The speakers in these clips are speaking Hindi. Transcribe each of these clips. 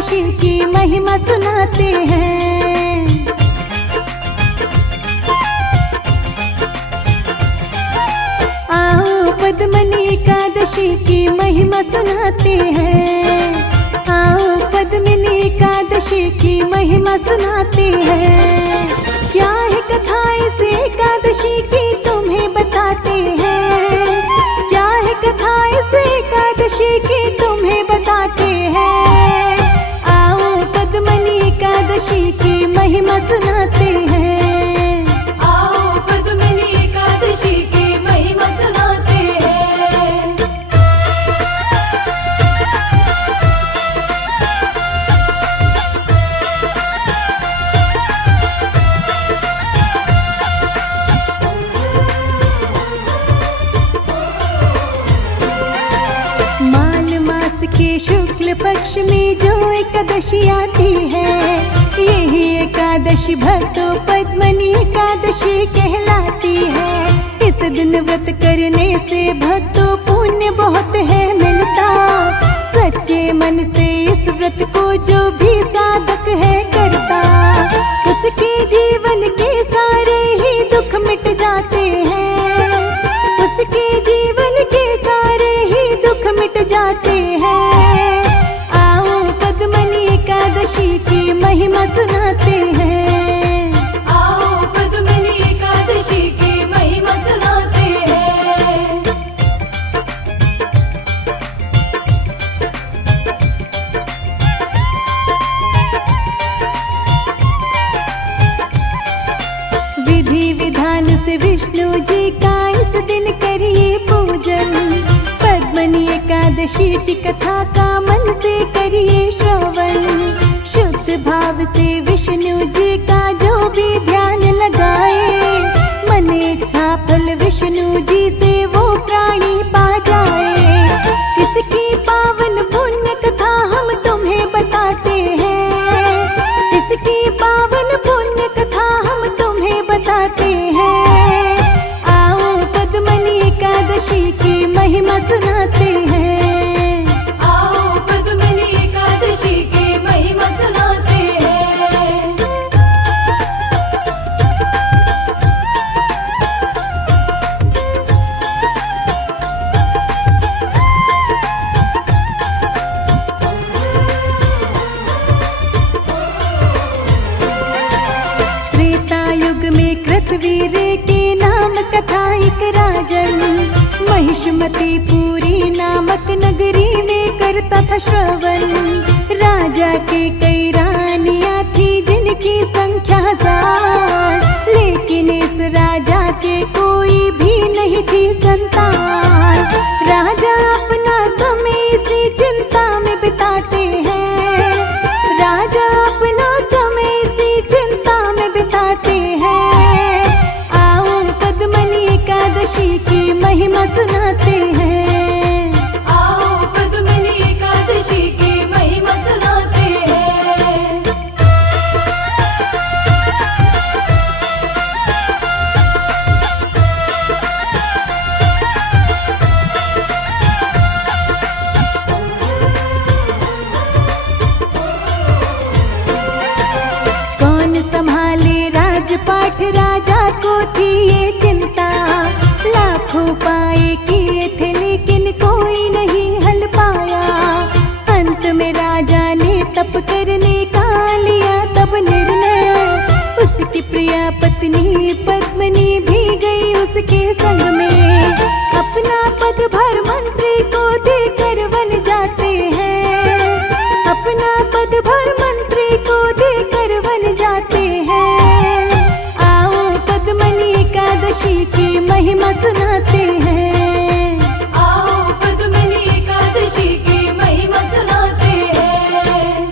एकादशी की महिमा सुनाते हैं। आओ पद्मनी एकादशी की महिमा सुनाते हैं। आओ पद्मिनी एकादशी की महिमा सुनाते हैं। क्या है कथा इस एकादशी की तुम्हें बताते हैं। क्या है कथा इस एकादशी की तुम्हें बताते हैं। आओ पद्मनी एकादशी की महिमा सुनाते हैं। आओ पद्मिनी एकादशी की महिमा सुनाते हैं। माल मास के शुक्ल पक्ष में जो एकादशी आती है, यही एकादशी भक्तों पद्मनी एकादशी कहलाती है। इस दिन व्रत करने से भक्तों पुण्य बहुत है मिलता। सच्चे मन से इस व्रत को जो भी साधक है करता, उसके जीवन के सारे ही दुख मिट जाते हैं। उसके जीवन के सारे ही दुख मिट जाते हैं। आओ पद्मनी एकादशी की महिमा सुनाते हैं। आओ पद्मिनी एकादशी की महिमा सुनाते हैं। विधि विधान से विष्णु जी का इस दिन करिए पूजन। पद्मनी एकादशी की कथा का मन से करिए श्रवण। शुद्ध भाव से विष्णु जी का जो भी ध्यान लगाए, मन इच्छा फल विष्णु जी से वो प्राणी पा जाए। इसकी पावन पुण्य कथा हम तुम्हें बताते हैं। इसकी पावन पुण्य कथा हम तुम्हें बताते हैं। आओ पद्मनी एकादशी की महिमा सुनाते हैं। आओ पद्मिनी एकादशी की महिमा सुनाते हैं। त्रेता युग में कृतवीर के नाम कथा एक राजन, महिष्मती पुरी नामक नगरी में करता था श्रवण। राजा के कई रानियां थी जिनकी संख्या हजार, लेकिन इस राजा के कोई भी नहीं थी संतान। राजा अपना समय इसी चिंता में बिताते हैं। राजा अपना समय इसी चिंता में बिताते हैं। आओ पद्मनी एकादशी की महिमा सुनाते हैं। आओ पद्मिनी एकादशी की महिमा सुनाते हैं। कौन संभाले राजपाट, राजा को थी ये चिंता। लाखों उपाय किए थे लेकिन कोई नहीं हल पाया। अंत में राजा ने तप करने का लिया तब निर्णय। उसकी प्रिय पत्नी पद्मनी भी गई उसके संग में। अपना पदभार मंत्री को देकर वन जाते हैं। अपना पदभार मंत्री को देकर वन जाते हैं। आओ पद्मनी एकादशी की महिमा सुनाते हैं। आओ पद्मिनी एकादशी की महिमा सुनाते हैं।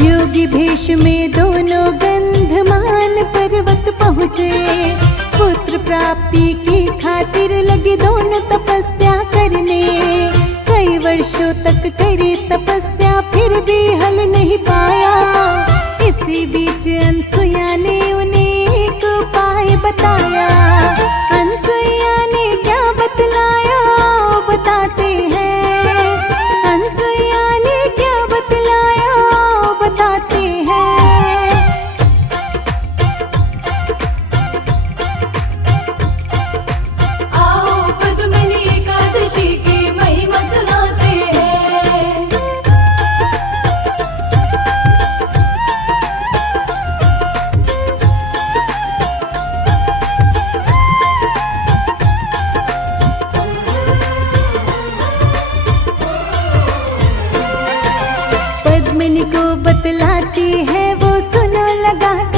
योगी भेष में दोनों गंधमान पर्वत पहुँचे। पुत्र प्राप्ति की खातिर लगे दोनों तपस्या करने। कई वर्षों तक करी तपस्या फिर भी हल नहीं पाया। इसी बीच अनसुया ने उन्हें एक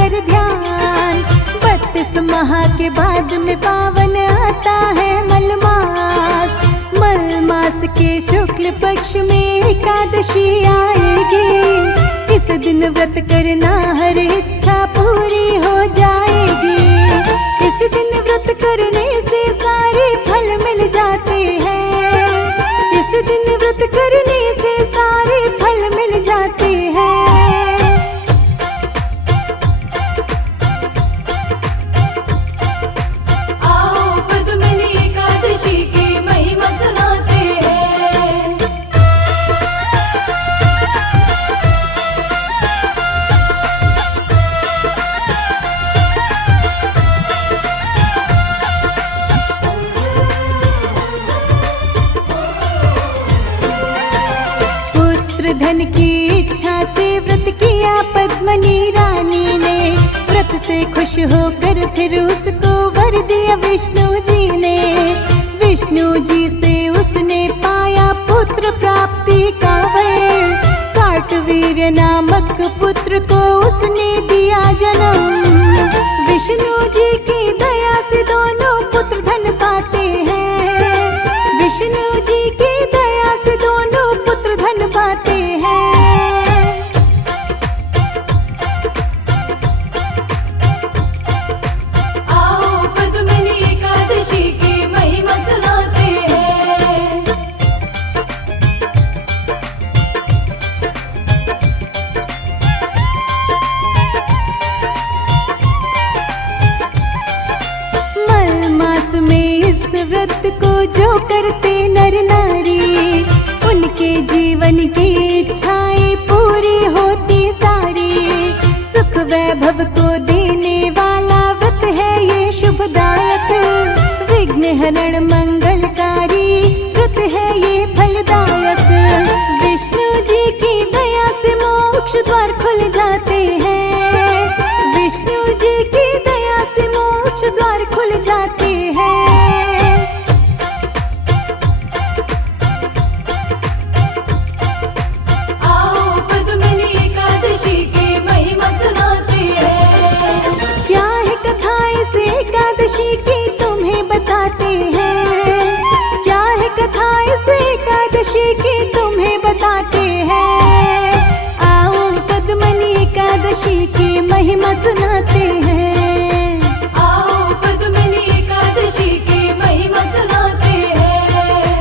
पर ध्यान। 32 माह के बाद में पावन आता है मलमास। मलमास के शुक्ल पक्ष में एकादशी आएगी। इस दिन व्रत करना हर इच्छा पूरी हो जाएगी। इस दिन व्रत करने से सारे फल मिल जाते हैं। इस दिन व्रत करने से सारे फल मिल जाते हैं। आओ पद्मिनी एकादशी की महिमा सुनाते हैं। पुत्र धन की इच्छा से व्रत किया पद्मिनी रानी ने। व्रत से खुश होकर फिर उसको वर दिया विष्णु जी ने। विष्णु जी से उसने पाया पुत्र प्राप्ति का वर। कार्तवीर्य नामक पुत्र को उसने दिया जन्म। विष्णु जी की दया से दोनों पुत्र धन पाते हैं। विष्णु जी की दया से दोनों पुत्र धन पाते हैं। आओ पद्मिनी एकादशी की महिमा सुनाते हैं। मलमास में इस व्रत को जो करते नर नारी, उनके जीवन की इच्छाएं पूरी होती सारी। सुख वैभव को देने वाला व्रत है ये शुभदायक। विघ्न हरण मंगलकारी व्रत है ये फलदायक। विष्णु जी की दया से मोक्ष द्वार खुल जाते हैं। विष्णु जी की दया से मोक्ष द्वार खुल जाते हैं। आओ पद्मिनी एकादशी की महिमा सुनाते हैं। क्या है कथा इस एकादशी की तुम्हें बताते हैं। क्या है कथा इस एकादशी की तुम्हें बताते हैं। आओ पद्मिनी एकादशी की महिमा सुनाते हैं। आओ पद्मिनी एकादशी की महिमा सुनाते हैं।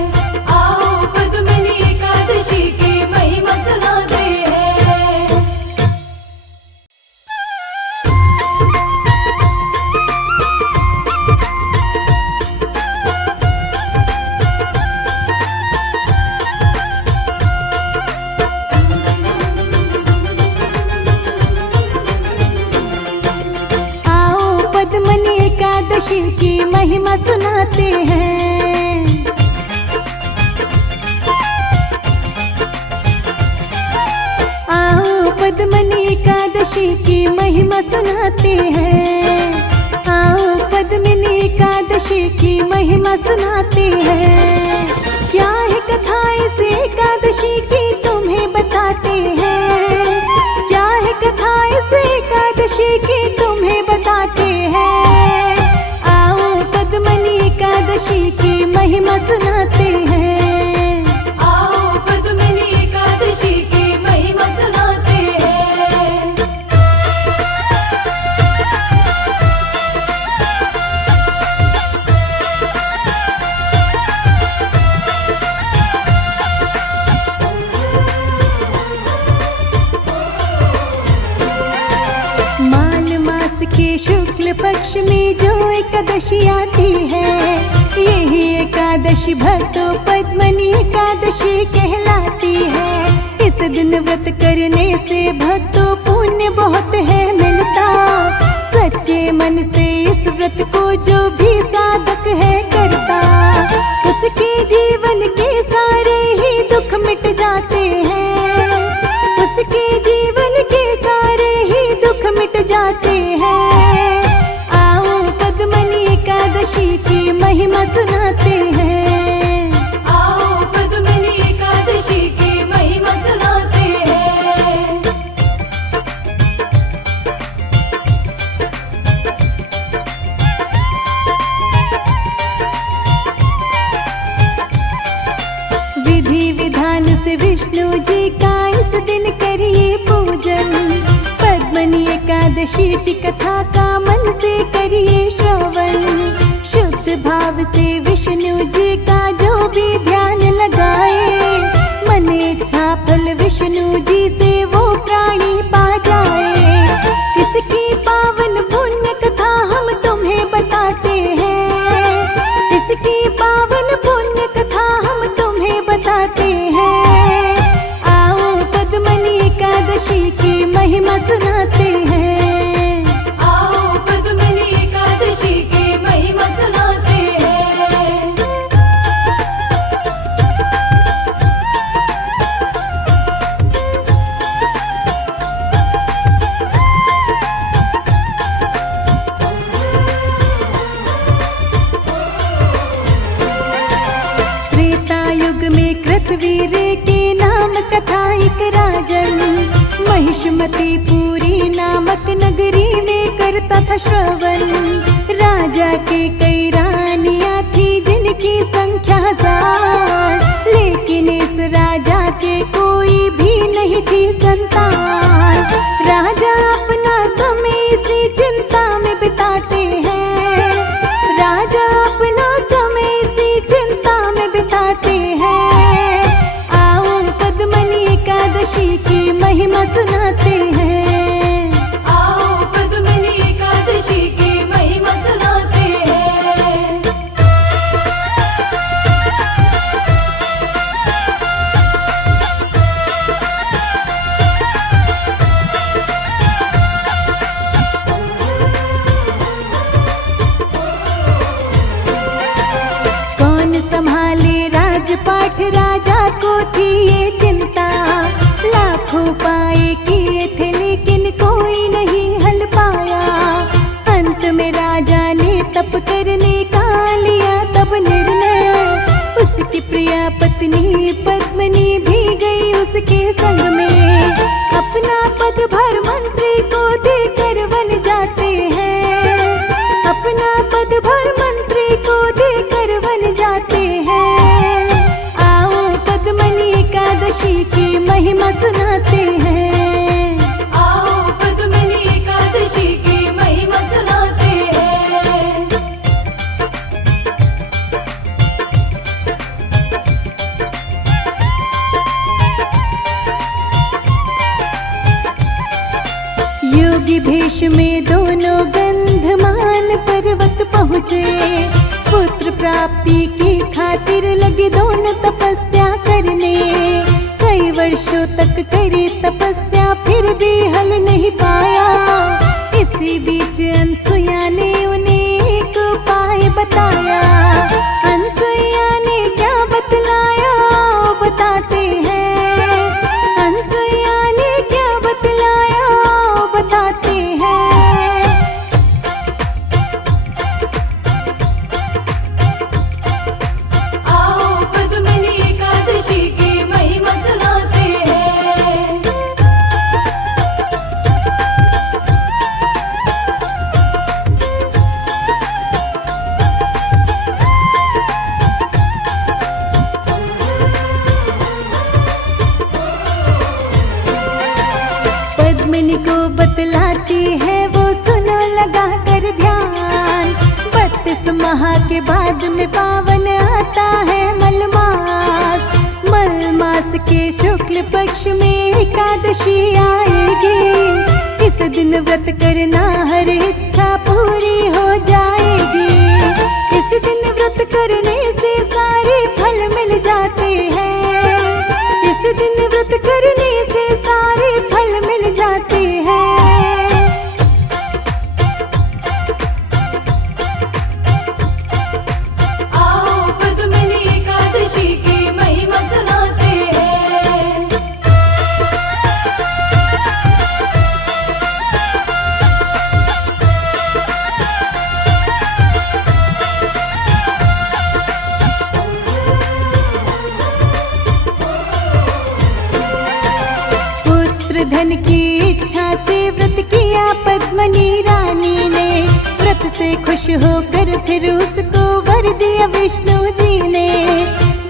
आओ पद्मिनी एकादशी की महिमा सुनाते हैं। आओ पद्मिनी एकादशी की महिमा सुनाते हैं। आओ पद्मिनी एकादशी की महिमा सुनाते हैं। आओ पद्मिनी एकादशी की महिमा सुनाते हैं। क्या है कथा इस एकादशी की तुम्हें बताते हैं। क्या है कथा इस एकादशी की तुम्हें बताते हैं। आओ पद्मिनी एकादशी की महिमा सुनाते हैं। आओ पद्मिनी एकादशी की महिमा सुनाते हैं। माल मास के शुक्ल पक्ष में जो एकादशी आती है, यही एकादशी भक्तों पद्मिनी एकादशी कहलाती है। इस दिन व्रत करने से भक्तों पुण्य बहुत है मिलता। सच्चे मन से इस व्रत को जो भी साधक है करता, उसके जीवन के सारे ही दुख मिट जाते हैं। उसके जीवन के सारे ही दुख मिट जाते हैं। आओ पद्मिनी एकादशी की महिमा सुनाते हैं। आओ पद्मिनी एकादशी की महिमा सुनाते हैं। एकादशी की कथा का मन से करिए श्रवण। शुद्ध भाव से विष्णु जी का जो भी ध्यान लगाए, मन इच्छा फल विष्णु जी से वो प्राणी पा जाए। इसकी पावन पुण्य कथा हम तुम्हें बताते हैं, इसकी पावन पुण्य कथा हम तुम्हें बताते हैं। आओ पद्मनी एकादशी की महिमा सुनाते हैं। आओ पद्मिनी एकादशी की महिमा सुनाते हैं। त्रेता युग में कृतवीर के नाम कथा एक राजन, महिष्मती पूरी नामक नगरी में करता था श्रवण। राजा के कई रानियां थी जिनकी संख्या 1000, लेकिन इस राजा के कोई भी नहीं थी संतान। राजा अपना समय इसी चिंता में बिताते हैं, राजा अपना समय इसी चिंता में बिताते हैं। आओ पद्मनी एकादशी की महिमा सुनाते हैं। आओ पद्मिनी एकादशी की महिमा सुनाते हैं। कौन संभाले राजपाट, राजा को थी ये चिंता। लाखों पाए किए थे लेकिन कोई नहीं हल पाया। अंत में राजा ने तप करने का लिया तब निर्णय। उसकी प्रिया पत्नी पद्मिनी भी गई उसके संग में। अपना पदभार मंत्री को देकर वन जाते हैं, अपना पदभार मंत्री को देकर वन जाते हैं। आओ पद्मनी एकादशी की महिमा सुनाते हैं। आओ पद्मिनी एकादशी की महिमा सुनाते हैं। योगी भेष में दोनों गंधमान पर्वत पहुँचे। पुत्र प्राप्ति की खातिर लगे दोनों तपस्या करने। कई वर्षों तक करी तपस्या फिर भी हल नहीं पाया। इसी बीच अनसुया ने उन्हें एक उपाय बताया। अनसुया ने क्या बतलाया वो बताते हैं। अनसुया ने क्या बतलाया वो बताते हैं। आओ पद्मिनी एकादशी की महिमा सुनाते हैं। पद्मिनी को बतलाती है वो सुनो लगा कर ध्यान। 32 माह के बाद में पावन आता है मलमास। मलमास के शुक्ल पक्ष में एकादशी आएगी। इस दिन व्रत करना हर इच्छा पूरी हो जाएगी। इस दिन व्रत करने से सारे फल मिल जाते हैं। इस दिन व्रत करने से सारे फल मिल जाते हैं। आओ पद्मिनी एकादशी की महिमा सुनाते हैं। पुत्र धन की इच्छा से व्रत किया पद्मनी रानी ने। व्रत से खुश होकर फिर उसको वर दिया विष्णु जी ने।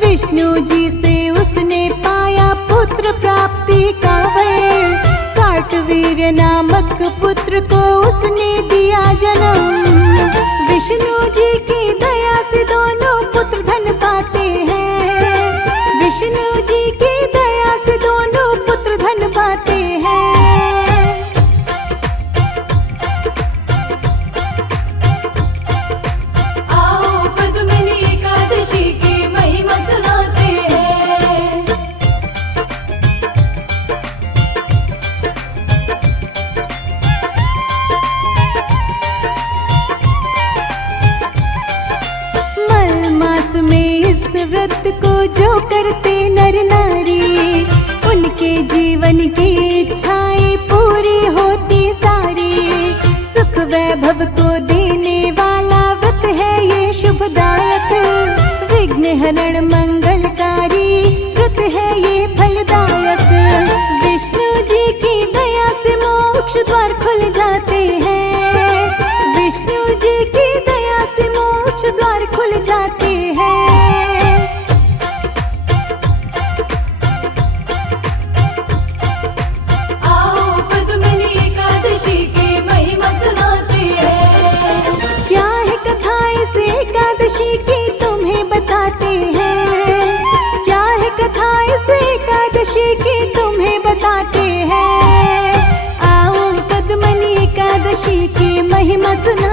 विष्णु जी से उसने पाया पुत्र प्राप्ति का वर। काटवीर सूर्य नामक पुत्र को उसने दिया जन्म। विष्णु जी की दया से दोनों पुत्र धन पाते हैं। विष्णु जी की दया से दोनों पुत्र धन पाते हैं। आओ पद्मिनी एकादशी की महिमा सुनाते हैं। मल मास में इस व्रत को जो करते नर नारी, उनके जीवन की इच्छाएं पूरी होती सारी। सुख वैभव को देने वाला व्रत है ये शुभदायक। विघ्न हरण मंगलकारी व्रत है ये फलदायक। विष्णु जी की दया से मोक्ष द्वार खुल जाते हैं। विष्णु जी की दया से मोक्ष द्वार खुल जाते हैं। आओ पद्मिनी एकादशी की महिमा सुनाते हैं। क्या है कथा इस एकादशी की तुम्हें बताते हैं। क्या है कथा इस एकादशी की तुम्हें बताते हैं। आओ पद्मिनी एकादशी की महिमा सुना